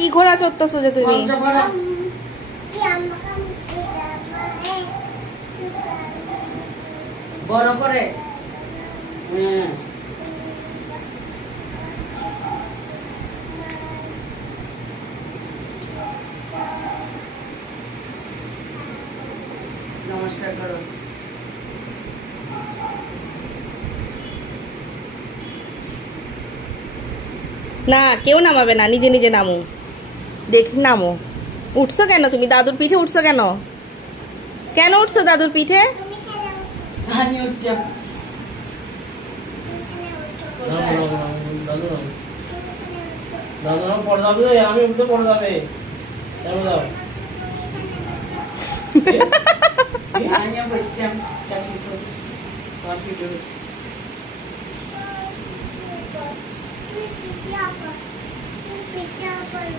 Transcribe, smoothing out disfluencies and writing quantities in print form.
কি ঘোড়া চড়তেছো যে তুমি? বড় করে নমস্কার করো। না কেউ নামাবে না, নিজে নিজে নামো। দেখি নামো। উঠছো কেন তুমি? দাদুর পিঠে উঠছো কেন? কেন উঠছো দাদুর পিঠে? আমি উঠতাম দাদু পড়ে যাবে, আমি উঠলে পড়ে যাবে। আমিও বসতাম তাকে কফি